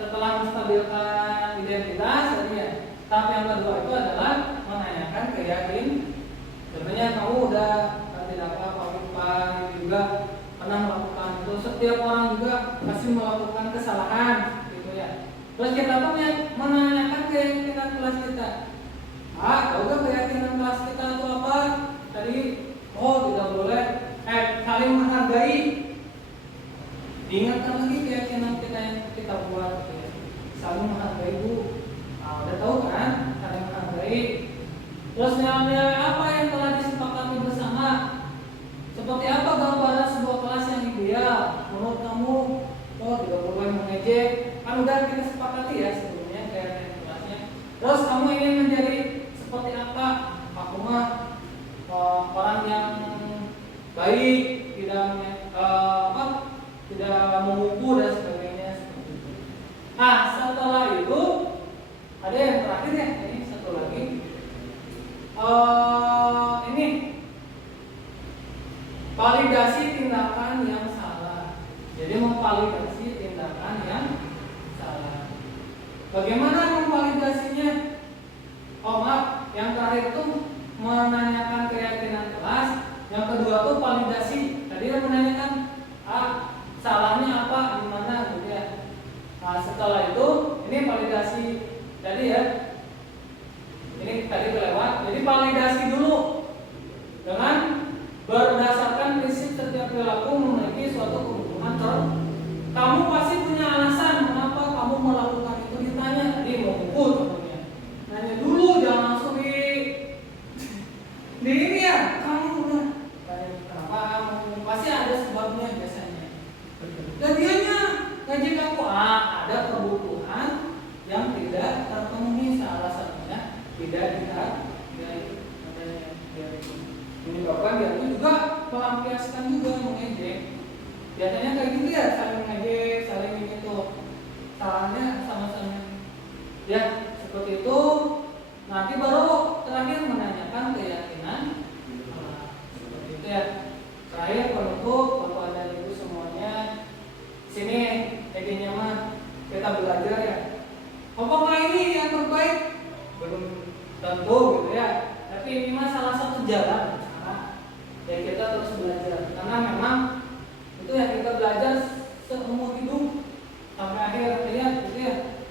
setelah menstabilkan identitas, ya. Tahap yang kedua itu adalah menanyakan keyakinan. Sebenarnya kamu udah tidak apa-apa juga pernah melakukan itu. Setiap orang juga pasti melakukan kesalahan, gitu ya. Terus kita tuh menanyakan keyakinan kelas kita. Tahu gak keyakinan kelas kita itu apa? Tadi, tidak boleh saling menghargai. Diingatkan lagi keyakinan kita yang kita buat, gitu ya. Saling menghargai Bu. Udah tahu kan? Saling menghargai. Terus nilai-nilai apa yang telah disepakati bersama? Seperti apa gambaran sebuah kelas yang ideal menurut kamu? Tidak boleh mengejek. Kan udah kita sepakati ya sebelumnya keyakinan kelasnya. Terus kamu ingin menjadi seperti apa? Aku mah orang yang baik, tidak memukul dan sebagainya seperti itu. Nah setelah itu ada yang terakhir ya, ini satu lagi. Ini validasi tindakan yang salah. Jadi memvalidasi tindakan yang salah. Bagaimana memvalidasinya? Maaf, yang terakhir itu menanyakan keyakinan kelas. Yang kedua itu validasi. Tadi yang menanyakan salahnya apa, gimana gitu ya. Nah setelah itu ini validasi tadi ya. Ini tadi kelewat. Jadi validasi dulu dengan berdasarkan prinsip setiap perilaku memiliki suatu kebutuhan. Kamu pasti punya alasan mengapa kamu melakukan itu. Ditanya tadi mau pukul contohnya. Nanya dulu, jangan langsung di ini ya. Kamu udah tanya kenapa kamu, pasti ada sebabnya biasanya. Dan dianya ngajak aku ada kebutuhan yang tidak terpenuhi, salah satunya tidak dilihat menyebabkan dia itu juga melampiaskan juga mengejek. Biasanya kayak gitu ya, saling mengejek, saling gitu. Salahnya sama-sama ya seperti itu. Nanti baru terakhir menanyakan keyakinan seperti itu ya. Terakhir penutup Bapak dan Ibu semuanya. Sini intinya mah kita belajar ya. Apakah ini yang terbaik? Belum tentu gitu ya. Tapi ini mah salah satu jalan ya kita terus belajar. Karena memang itu ya kita belajar seumur hidup sampai akhir ya gitu ya.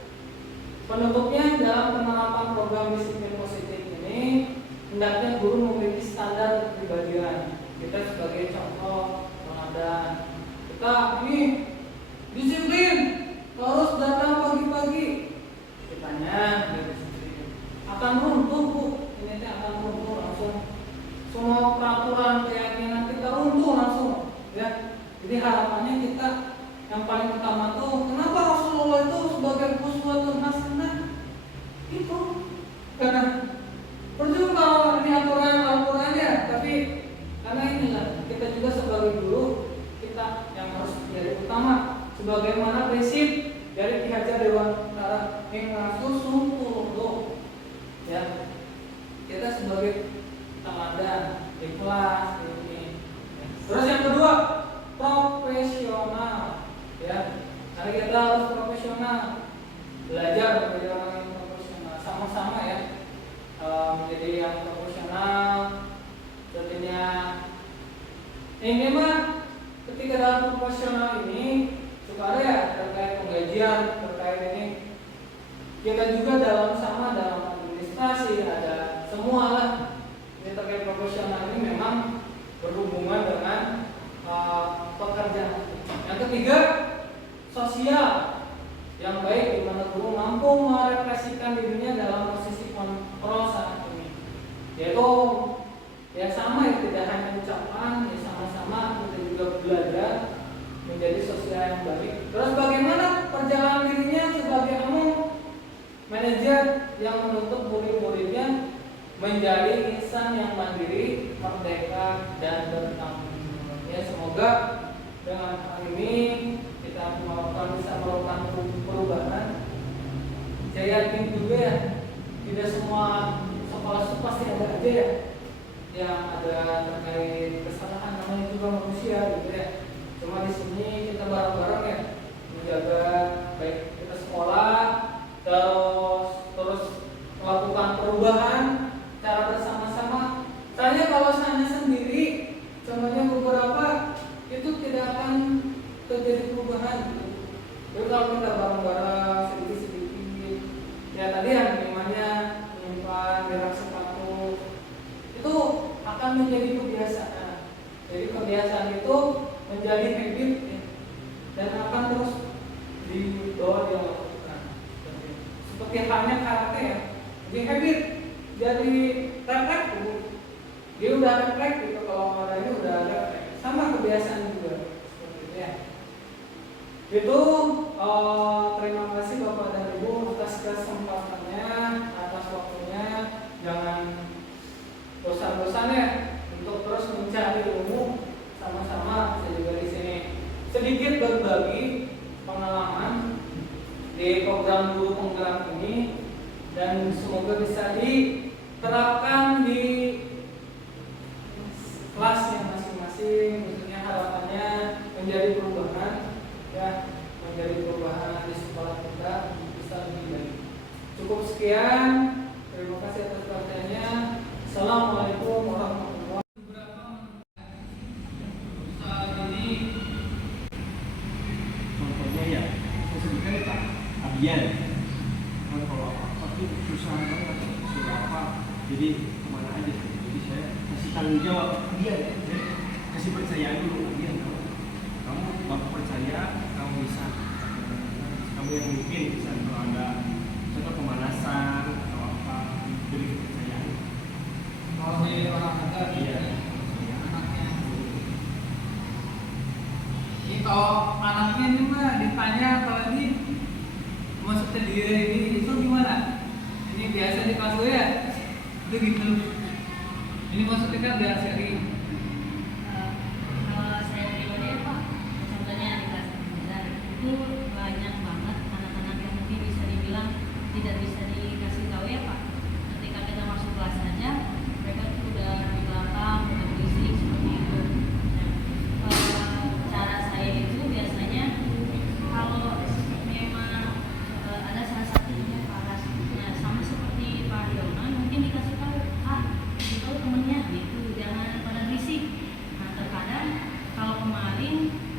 Penutupnya dalam penerapan program disiplin positif ini hendaknya guru memiliki standar kepribadian. Kita sebagai contoh teladan. Kita ini disiplin, harus datang pagi-pagi. Ditanya dari disiplin. Akan runtuh Bu, ini akan runtuh langsung. Semua peraturan keyakinan kita runtuh langsung, ya. Jadi harapannya kita yang paling utama tuh, kenapa Rasulullah itu sebagai uswatun hasanah? Itu karena percuma kalau ini aturan Al-Quran ya, tapi karena inilah kita juga sebagai guru kita yang harus menjadi utama. Sebagaimana prinsip dari Ki Hajar Dewantara yang langsung sungguh ya, kita sebagai teladan, ikhlas ini. Terus yang kedua profesional ya, karena kita harus profesional, belajar menjadi orang yang profesional sama-sama ya, menjadi yang profesional. Tentunya ini mah ketika dalam profesional ini suka ada ya terkait penggajian, terkait ini kita juga dalam administrasi ada semua lah. terkait profesional ini memang berhubungan dengan pekerjaan. Yang ketiga, sosial yang baik, di mana guru mampu merefleksikan dirinya dalam posisi kontrol saat ini, yaitu ya sama ya, tidak hanya ucapan, ya sama-sama kita juga belajar menjadi sosial yang baik. Terus bagaimana perjalanan dirinya sebagai manajer yang menuntut murid-muridnya menjadi insan yang mandiri, merdeka, dan bertanggung jawab. Ya, semoga dengan hal ini kita bisa melakukan perubahan. Saya yakin juga ya, tidak semua sekolah itu pasti ada aja ya yang ada terkait kesalahan, namanya juga manusia gitu ya. Cuma di sini kita bareng-bareng ya menjaga baik kita sekolah, terus melakukan perubahan cara bersama-sama. Saya kalau saya sendiri, contohnya beberapa itu tidak akan terjadi perubahan. Jadi kalau kita bareng-bareng sedikit-sedikit, ya tadi yang namanya menyimpan gerak sepatu itu akan menjadi kebiasaan. Jadi kebiasaan itu menjadi habit ya, dan akan terus dibawa dilakukan. Seperti halnya karate ya, jadi habit, jadi refleks, dia udah refleks gitu, kalau orang ini udah refleks, sama kebiasaan juga seperti itu ya. Itu terima kasih Bapak dan Ibu atas kesempatannya, atas waktunya. Jangan bosan-bosan ya untuk terus mencari ilmu sama-sama. Saya juga di sini sedikit berbagi pengalaman di program guru penggerak ini, dan semoga bisa diterapkan di kelasnya masing-masing. Khususnya harapannya menjadi perubahan ya, menjadi perubahan di sekolah kita bisa lebih baik. Cukup sekian, terima kasih atas perhatiannya. Assalamualaikum warahmatullahi wabarakatuh. Saat ini contohnya ya, saya sebutkan itu Abian. Kan kalau apa tuh susah banget, sudah apa, jadi kemana aja. Jadi saya kasih tanggung jawab Abian, ya. Kasih percayaan dulu Abian, kamu bapak percaya kamu bisa, kamu yang mungkin bisa kalau ada contoh pemanasan atau apa, beri kepercayaan. kalau di olahraga Iya. anaknya. Ini kalau anaknya ini mah ditanya kalau ini maksudnya diri ini itu gimana? Ini biasa di kelas gue ya, itu gitu. Ini maksudnya kan biar seri. Kalau saya pribadi ya Pak, contohnya di kelas belajar itu banyak banget anak-anak yang mungkin bisa dibilang tidak bisa dikasih tahu ya Pak. Ketika kita masuk kelas saja, mereka tuh udah di belakang, udah berisik seperti itu. Cara saya itu biasanya kalau memang ada salah satunya kelas, ya sama seperti Pak Hilman, mungkin dikasih tahu, itu temennya gitu, jangan pada berisik. Nah terkadang kalau kemarin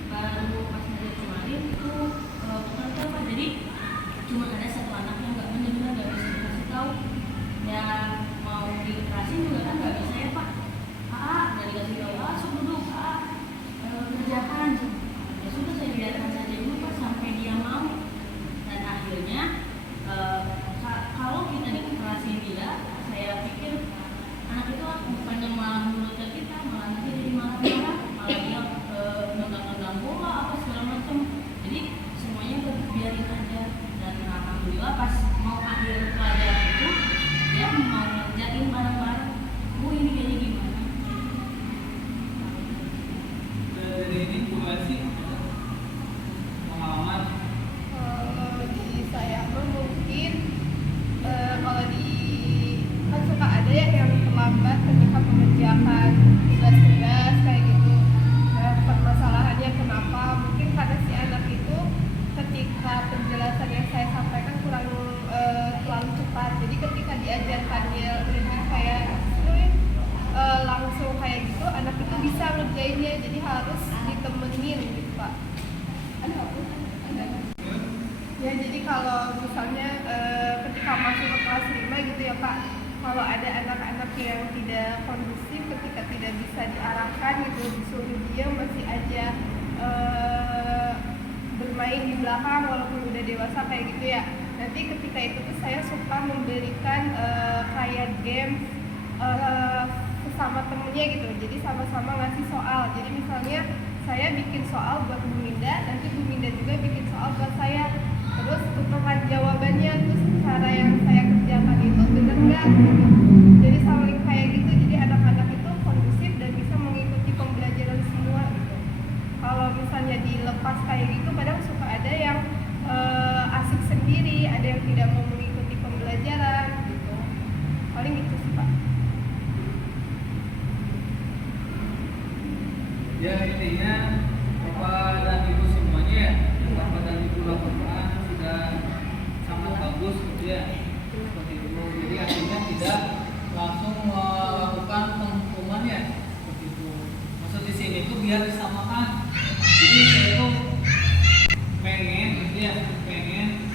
baru pas ngajar kemarin itu betul Pak, jadi cuma ada satu anak yang nggak benar-benar nggak bisa dikasih tahu, ya mau dikerasin juga kan nggak bisa ya Pak. Nggak dikasih tahu, suruh duduk, kerjakan. Ya sudah, saya biarkan saja dulu Pak sampai dia mau. Dan akhirnya kalau kita dikerasin dia, saya pikir anak itu bukannya malah menurutkan kita, malah nanti jadi marah-marah, malah dia nendang-nendang bola apa segala macam. Jadi semuanya biarin aja. Dan alhamdulillah pas mau akhir pelajaran itu dia mau ngerjain bareng-bareng. Ini kayaknya gimana? Dari ini gimana sih pengalaman? Di saya pun mungkin kalau di kan suka ada ya yang terlambat ketika mengerjakan tugas-tugas kayak gitu. Permasalahannya kenapa? Mungkin karena si anak itu ketika penjelasan yang saya sampaikan kurang terlalu cepat. Jadi ketika diajarkannya lebih kayak langsung kayak gitu, anak itu bisa ngerjainnya. Jadi harus ditemenin gitu Pak. Ada apa? Ada. Ya jadi kalau misalnya ketika masuk ke kelas 5 gitu ya Pak, kalau ada anak-anak yang tidak kondusif ketika tidak bisa diarahkan gitu, disuruh diam masih aja bermain di belakang walaupun udah dewasa kayak gitu ya. Nanti ketika itu tuh saya suka memberikan kayak game sesama temennya gitu, jadi sama-sama ngasih soal. Jadi misalnya saya bikin soal buat Bu Minda, nanti Bu Minda juga bikin soal buat saya, terus tukeran jawabannya, terus cara yang saya kerjakan itu bener nggak gitu. Jadi saling kayak gitu, jadi anak-anak itu kondusif dan bisa mengikuti pembelajaran semua gitu. Kalau misalnya dilepas kayak gitu, kadang suka ada yang asik sendiri, ada yang tidak mau mengikuti pembelajaran gitu. Paling itu sih Pak. Ya intinya Bapak dan Ibu semuanya ya, Bapak dan Ibu lakukan sudah sangat bagus gitu ya, seperti itu. Jadi akhirnya tidak langsung melakukan penghukuman ya, seperti itu. Maksud di sini tuh biar disamakan. Jadi saya tuh pengen gitu ya, pengen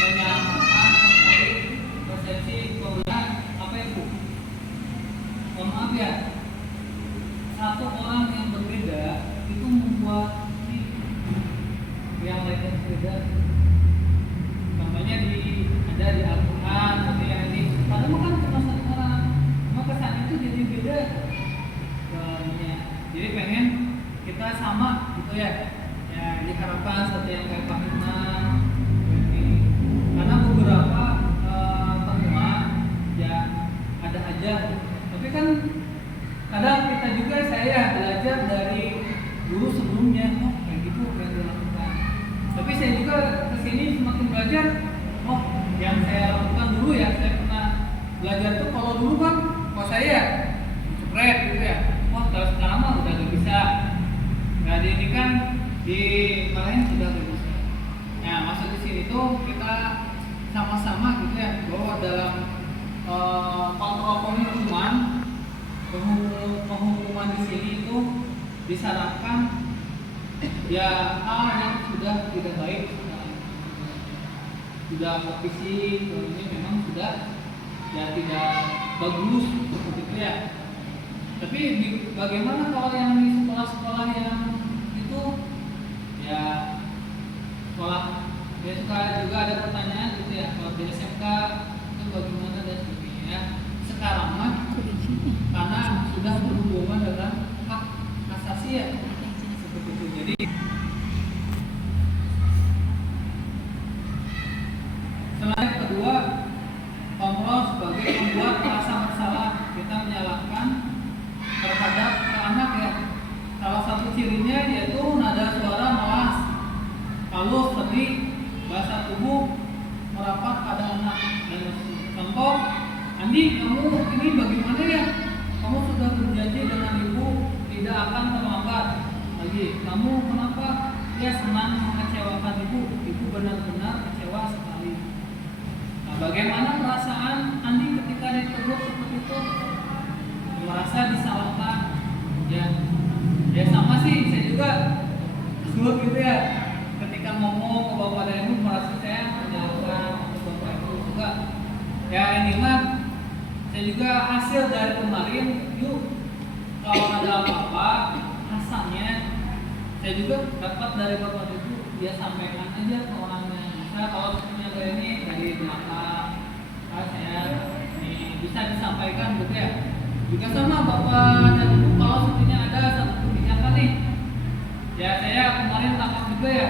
menyamakan terkait persepsi penggunaan apa itu. Mohon maaf ya, satu orang yang berbeda itu membuat yang lainnya berbeda. Contohnya ada di Al-Quran seperti yang ini. Padahal kan cuma satu orang, cuma kesannya itu jadi beda. Jadi pengen kita sama gitu ya. Ya diharapkan seperti yang kayak Pak Hikman ini. Karena beberapa temuan ya ada aja. Tapi kan kadang kita juga saya belajar dari guru sebelumnya, oh kayak gitu yang dilakukan. Tapi saya juga kesini semakin belajar, oh yang saya lakukan dulu ya, saya pernah belajar tuh kalau dulu kan, kalau saya cepret gitu ya, wah kalau sekarang mah udah gak bisa. Nah ini kan di lain sudah gak bisa. Nah maksud di sini tuh kita sama-sama gitu ya, bahwa dalam kontrol penghukuman di sini itu disarankan ya hal yang sudah tidak baik, sudah profesi ini memang sudah ya tidak bagus seperti itu ya. Tapi bagaimana kalau yang di sekolah-sekolah yang itu ya sekolah ya suka juga ada pertanyaan gitu ya, kalau di SMK itu bagaimana dan sebagainya. Sekarang mah karena sudah berhubungan dengan hak asasi ya seperti itu. Jadi selain kedua, kontrol sebagai pembuat merasa bersalah, kita menyalahkan terhadap anak ya. Salah satu cirinya yaitu nada suara malas, halus, sedih, bahasa tubuh merapat pada anak. Dan contoh, Andi, kamu ini bagaimana ya? Kamu sudah berjanji dengan ibu tidak akan terlambat lagi. Kamu kenapa? Ya senang mengecewakan ibu. Ibu benar-benar kecewa sekali. Nah, bagaimana perasaan Andi ketika ditegur seperti itu? Merasa disalahkan. Ya sama sih. Saya juga sulit gitu ya. Ketika ngomong ke bapak dan ibu merasa saya menyalahkan ke bapak ibu juga. Ya ini mah saya juga hasil dari kemarin, yuk kalau ada apa-apa rasanya saya juga dapat dari bapak itu, dia sampaikan aja ke orangnya. Nah kalau punya ini dari belakang, saya ini bisa disampaikan gitu ya. Juga sama bapak dan ibu kalau sepertinya ada satu kebijakan nih, ya saya kemarin tangkap juga ya.